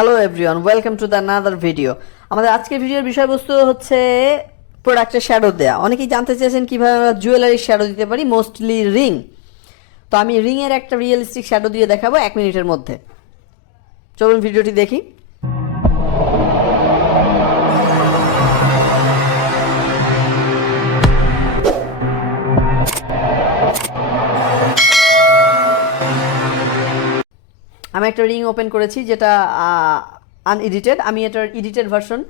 Hello everyone, welcome to the another video. আমাদের আজকের ভিডিওর বিষয়বস্তু হচ্ছে প্রোডাক্টের শ্যাডো দেয়া। অনেকেই জানতে চেয়েছেন কিভাবে আমরা জুয়েলারির শ্যাডো দিতে পারি, মোস্টলি রিং। তো আমি রিংয়ের একটা রিয়েলিস্টিক শ্যাডো দিয়ে দেখাবো 1 মিনিটের মধ্যে। চলুন ভিডিওটি দেখি। আমি একটা রিং ওপেন করেছি যেটা আনএডিটেড। আমি এটার এডিটেড ভার্সন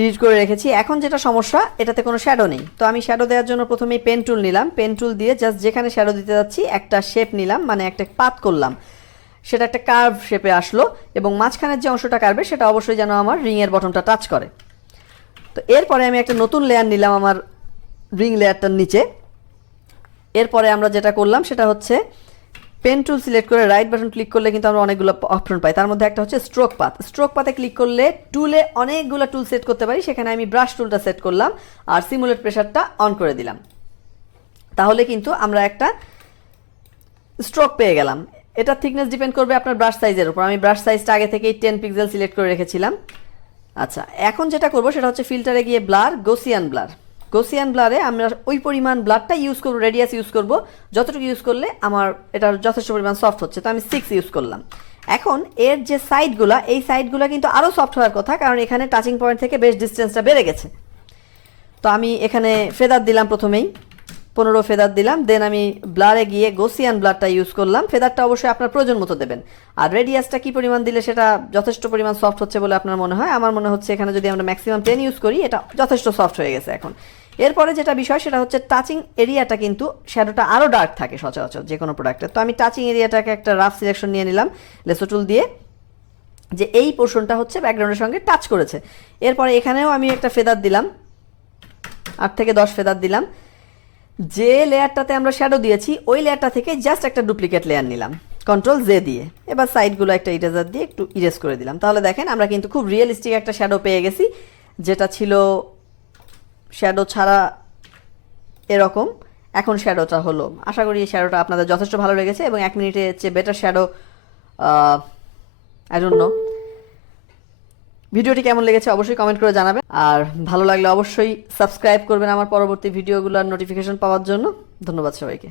এডিট করে রেখেছি। এখন যেটা সমস্যা, এটাতে কোনো শ্যাডো নেই। তো আমি শ্যাডো দেওয়ার জন্য প্রথমেই পেন টুল নিলাম। পেন টুল দিয়ে জাস্ট যেখানে শ্যাডো দিতে যাচ্ছি একটা শেপ নিলাম, মানে একটা পাত করলাম। সেটা একটা কার্ভ শেপে আসলো এবং মাঝখানের যে অংশটা কাটবে সেটা অবশ্যই যেন আমার রিংয়ের বটমটা টাচ করে। তো এরপরে আমি একটা নতুন লেয়ার নিলাম আমার রিং লেয়ারটার নিচে। এরপরে আমরা যেটা করলাম সেটা হচ্ছে পেন টুল সিলেক্ট করে রাইট বাটন ক্লিক করলে কিন্তু আমরা অনেকগুলো অপশন পাই। তার মধ্যে একটা হচ্ছে স্ট্রোক পাথ। স্ট্রোক পাথে ক্লিক করলে টুলে অনেকগুলো টুল সেট করতে পারি। সেখানে আমি ব্রাশ টুলটা সেট করলাম আর সিমুলেট প্রেশারটা অন করে দিলাম। তাহলে কিন্তু আমরা একটা স্ট্রোক পেয়ে গেলাম। এটা থিকনেস ডিপেন্ড করবে আপনার ব্রাশ সাইজের উপর। আমি ব্রাশ সাইজটা আগে থেকেই 10 পিক্সেল সিলেক্ট করে রেখেছিলাম। আচ্ছা, এখন যেটা করবো সেটা হচ্ছে ফিল্টারে গিয়ে ব্লার, গসিয়ান ব্লার। গসিয়ান ব্লারে আমরা ওই পরিমাণ ব্লারটা ইউজ করবো, রেডিয়াস ইউজ করবো যতটুকু ইউজ করলে আমার এটার যথেষ্ট পরিমাণ সফট হচ্ছে। তো আমি 6 ইউজ করলাম। এখন এর যে সাইডগুলা, এই সাইডগুলা কিন্তু আরও সফট হওয়ার কথা, কারণ এখানে টাচিং পয়েন্ট থেকে বেশ ডিস্টেন্সটা বেড়ে গেছে। তো আমি এখানে ফেদার দিলাম, প্রথমেই 15 ফেদার দিলাম। দেন আমি ব্লারে গিয়ে গসিয়ান ব্লারটা ইউজ করলাম। ফেদারটা অবশ্যই আপনার প্রয়োজন মতো দেবেন। আর রেডিয়াসটা কি পরিমাণ দিলে সেটা যথেষ্ট পরিমাণ সফট হচ্ছে বলে আপনার মনে হয়? আমার মনে হচ্ছে এখানে যদি আমরা ম্যাক্সিমাম 10 ইউজ করি, এটা যথেষ্ট সফট হয়ে গেছে এখন। এরপরে যেটা বিষয় সেটা হচ্ছে টাচিং এরিয়াটা কিন্তু শ্যাডোটা আরও ডার্ক থাকে সচরাচর যে কোনো প্রোডাক্টে। তো আমি টাচিং এরিয়াটাকে একটা রাফ সিলেকশন নিয়ে নিলাম লেসো টুল দিয়ে, যে এই পোর্শনটা হচ্ছে ব্যাকগ্রাউন্ডের সঙ্গে টাচ করেছে। এরপরে এখানেও আমি একটা ফেদার দিলাম, 8 থেকে 10 ফেদার দিলাম। যে লেয়ারটাতে আমরা শ্যাডো দিয়েছি ওই লেয়ারটা থেকে জাস্ট একটা ডুপ্লিকেট লেয়ার নিলাম কন্ট্রোল জে দিয়ে। এবার সাইডগুলো একটা ইরেজার দিয়ে একটু ইরেজ করে দিলাম। তাহলে দেখেন আমরা কিন্তু খুব রিয়েলিস্টিক একটা শ্যাডো পেয়ে গেছি, যেটা ছিল শ্যাডো ছাড়া এরকম। এখন শ্যাডোটা হলো। আশা করি এই শ্যাডোটা আপনাদের যথেষ্ট ভালো লেগেছে এবং 1 মিনিটের চেয়ে better shadow. I don't know. ভিডিওটি কেমন লেগেছে অবশ্যই কমেন্ট করে জানাবেন, আর ভালো লাগলে অবশ্যই সাবস্ক্রাইব করবেন আমার পরবর্তী ভিডিওগুলোর নোটিফিকেশন পাওয়ার জন্য। ধন্যবাদ সবাইকে।